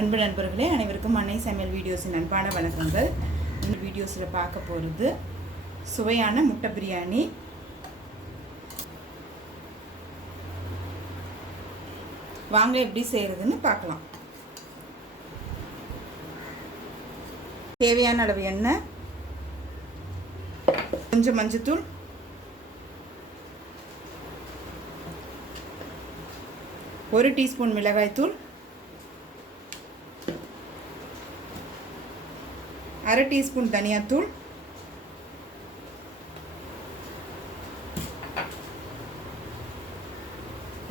அன்பு நண்பர்களே, அனைவருக்கும் அன்னை சமையல் வீடியோஸின் அன்பான வணக்கங்கள். இந்த வீடியோஸில் பார்க்க போகிறது சுவையான முட்டை பிரியாணி. வாங்க எப்படி செய்கிறதுன்னு பார்க்கலாம். தேவையான அளவு எண்ணெய், கொஞ்சம் மஞ்சத்தூள், ஒரு டீஸ்பூன் மிளகாய்த்தூள், அரை டீஸ்பூன் தனியாத்தூள்,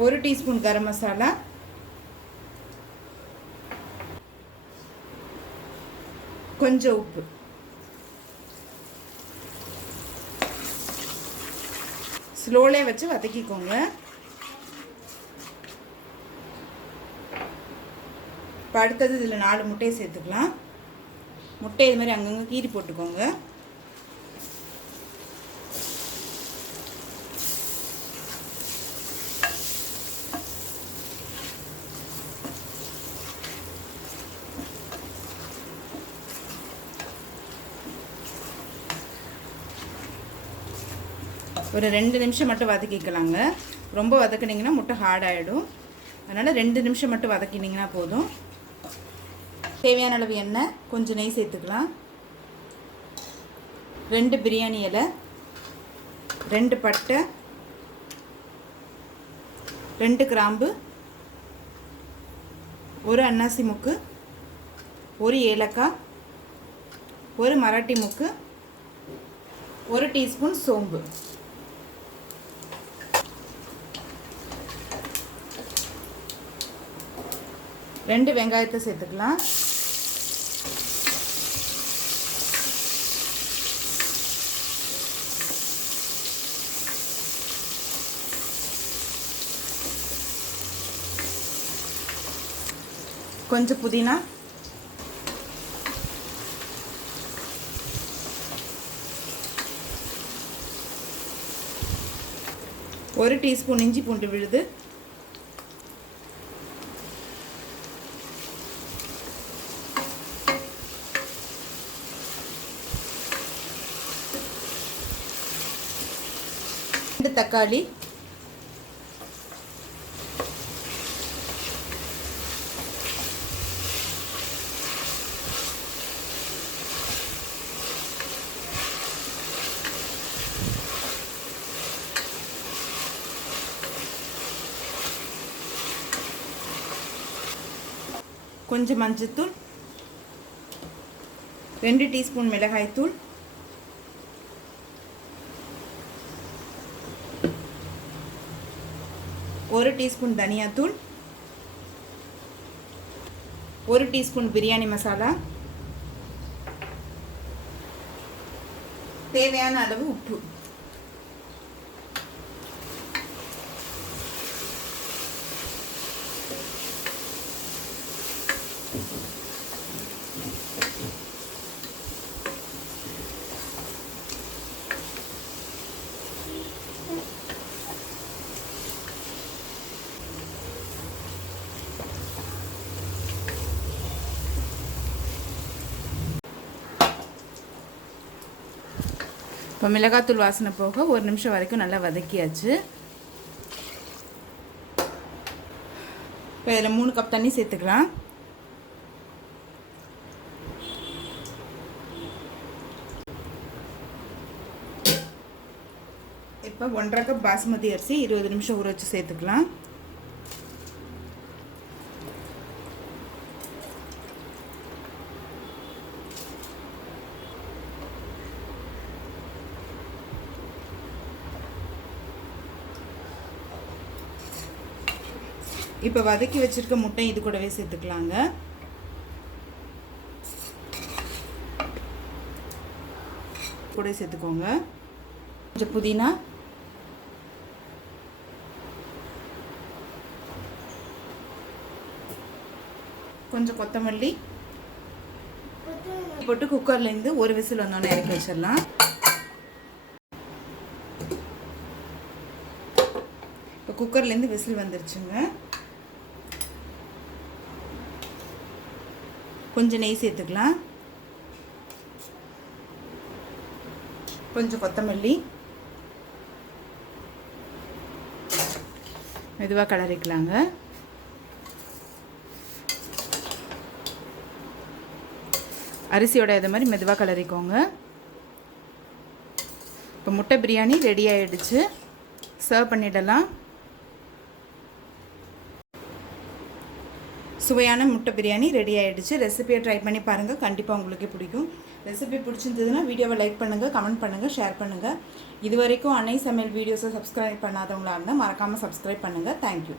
ஒரு டீஸ்பூன் கரம் மசாலா, கொஞ்சம் உப்பு. ஸ்லோலே வச்சு வதக்கிக்கோங்க. இப்போ அடுத்தது இதில் 4 முட்டையை சேர்த்துக்கலாம். முட்டை இது மாதிரி அங்கங்கே கீறி போட்டுக்கோங்க. ஒரு 2 நிமிஷம் மட்டும் வதக்கிக்கலாங்க. ரொம்ப வதக்குனிங்கன்னா முட்டை ஹார்ட் ஆகிடும். அதனால் 2 நிமிஷம் மட்டும் வதக்கினீங்கன்னா போதும். தேவையான அளவு எண்ணெய், கொஞ்சம் நெய் சேர்த்துக்கலாம். 2 பிரியாணி இலை, 2 பட்டை, 2 கிராம்பு, 1 அன்னாசி முக்கு, 1 ஏலக்காய், 1 மராட்டி முக்கு, 1 டீஸ்பூன் சோம்பு. ரெண்டு வெங்காயத்தை சேர்த்துக்கலாம். கொஞ்சம் புதினா, ஒரு டீஸ்பூன் இஞ்சி பூண்டு விழுது, தக்காளி, கொஞ்சம் மஞ்சத்தூள், 2 டீஸ்பூன் மிளகாய்த்தூள், ஒரு டீஸ்பூன் தனியாத்தூள், 1 டீஸ்பூன் பிரியாணி மசாலா, தேவையான அளவு உப்பு. இப்போ மிளகாத்தூள் வாசனை போக 1 நிமிஷம் வரைக்கும் நல்லா வதக்கியாச்சு. இப்போ இதில் 3 கப் தண்ணி சேர்த்துக்கலாம். இப்போ 1.5 கப் பாஸ்மதி அரிசி 20 நிமிஷம் ஊற வச்சு சேர்த்துக்கலாம். இப்போ வதக்கி வச்சுருக்க முட்டை இது கூடவே சேர்த்துக்கலாங்க. கூட சேர்த்துக்கோங்க. கொஞ்சம் புதினா, கொஞ்சம் கொத்தமல்லி போட்டு குக்கர்லேருந்து ஒரு விசில் வந்தோன்னே இறக்கி வச்சிடலாம். இப்போ குக்கர்லேருந்து விசில் வந்துருச்சுங்க. கொஞ்சம் நெய் சேர்த்துக்கலாம், கொஞ்சம் கொத்தமல்லி, மெதுவாக கிளறிக்கலாங்க. அரிசியோட இது மாதிரி மெதுவாக கிளறிக்கோங்க. இப்போ முட்டை பிரியாணி ரெடி ஆகிடுச்சு, சர்வ் பண்ணிடலாம். சுவையான முட்டை பிரியாணி ரெடி ஆகிடுச்சு. ரெசிபியை ட்ரை பண்ணி பாருங்கள், கண்டிப்பாக உங்களுக்கே பிடிக்கும். ரெசிபி பிடிச்சிருந்ததுன்னா வீடியோவை லைக் பண்ணுங்கள், கமெண்ட் பண்ணுங்கள், ஷேர் பண்ணுங்கள். இது வரைக்கும் அன்னை சமையல் வீடியோஸை சப்ஸ்கிரைப் பண்ணாதவங்களாக இருந்தால் மறக்காமல் சப்ஸ்கிரைப் பண்ணுங்கள். தேங்க்யூ.